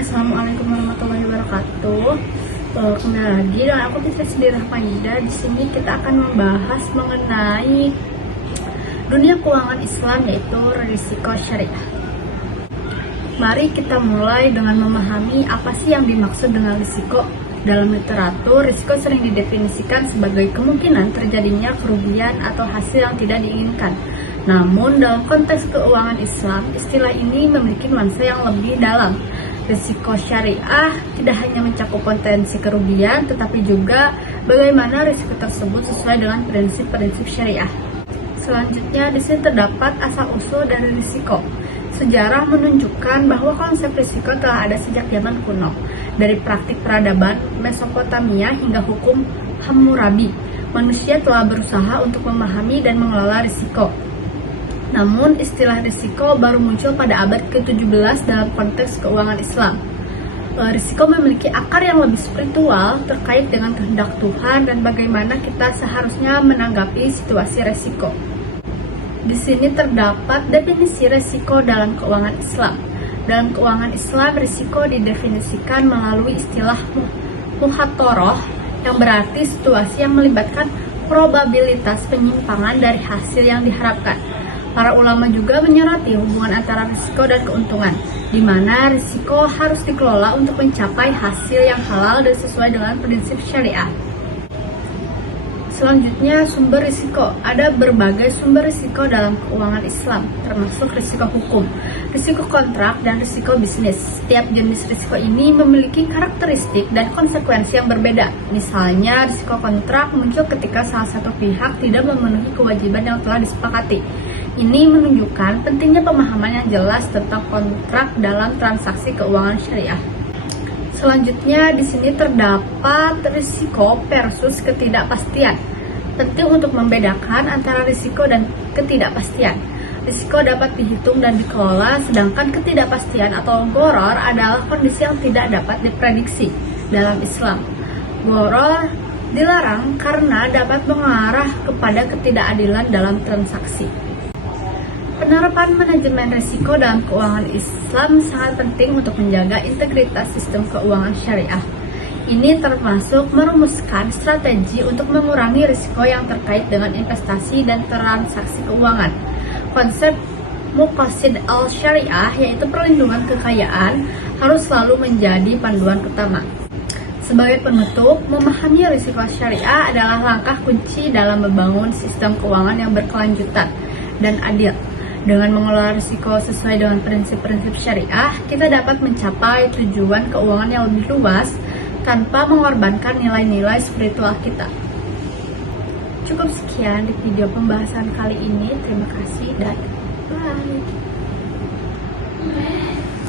Assalamualaikum warahmatullahi wabarakatuh. Kembali lagi dengan aku Fitri Sendiri Rahmaida. Di sini kita akan membahas mengenai dunia keuangan Islam, yaitu risiko syariah. Mari kita mulai dengan memahami apa sih yang dimaksud dengan risiko. Dalam literatur, risiko sering didefinisikan sebagai kemungkinan terjadinya kerugian atau hasil yang tidak diinginkan. Namun, dalam konteks keuangan Islam, istilah ini memiliki nuansa yang lebih dalam. Risiko syariah tidak hanya mencakup potensi kerugian, tetapi juga bagaimana risiko tersebut sesuai dengan prinsip-prinsip syariah. Selanjutnya, di sini terdapat asal-usul dari risiko. Sejarah menunjukkan bahwa konsep risiko telah ada sejak zaman kuno, dari praktik peradaban Mesopotamia hingga hukum Hammurabi. Manusia telah berusaha untuk memahami dan mengelola risiko. Namun, istilah risiko baru muncul pada abad ke-17 dalam konteks keuangan Islam. Risiko memiliki akar yang lebih spiritual terkait dengan kehendak Tuhan dan bagaimana kita seharusnya menanggapi situasi risiko. Di sini terdapat definisi risiko dalam keuangan Islam. Dalam keuangan Islam, risiko didefinisikan melalui istilah muhatoroh, yang berarti situasi yang melibatkan probabilitas penyimpangan dari hasil yang diharapkan. Para ulama juga menyoroti hubungan antara risiko dan keuntungan, di mana risiko harus dikelola untuk mencapai hasil yang halal dan sesuai dengan prinsip syariah. Selanjutnya, sumber risiko. Ada berbagai sumber risiko dalam keuangan Islam, termasuk risiko hukum, risiko kontrak, dan risiko bisnis. Setiap jenis risiko ini memiliki karakteristik dan konsekuensi yang berbeda. Misalnya, risiko kontrak muncul ketika salah satu pihak tidak memenuhi kewajiban yang telah disepakati. Ini menunjukkan pentingnya pemahaman yang jelas tentang kontrak dalam transaksi keuangan syariah. Selanjutnya, di sini terdapat risiko versus ketidakpastian. Penting untuk membedakan antara risiko dan ketidakpastian. Risiko dapat dihitung dan dikelola, sedangkan ketidakpastian atau gharar adalah kondisi yang tidak dapat diprediksi. Dalam Islam, gharar dilarang karena dapat mengarah kepada ketidakadilan dalam transaksi. Penerapan manajemen risiko dalam keuangan Islam sangat penting untuk menjaga integritas sistem keuangan syariah. Ini termasuk merumuskan strategi untuk mengurangi risiko yang terkait dengan investasi dan transaksi keuangan. Konsep muqasid al-syariah, yaitu perlindungan kekayaan, harus selalu menjadi panduan utama. Sebagai penutup, memahami risiko syariah adalah langkah kunci dalam membangun sistem keuangan yang berkelanjutan dan adil. Dengan mengelola risiko sesuai dengan prinsip-prinsip syariah, kita dapat mencapai tujuan keuangan yang lebih luas tanpa mengorbankan nilai-nilai spiritual kita. Cukup sekian di video pembahasan kali ini. Terima kasih dan bye.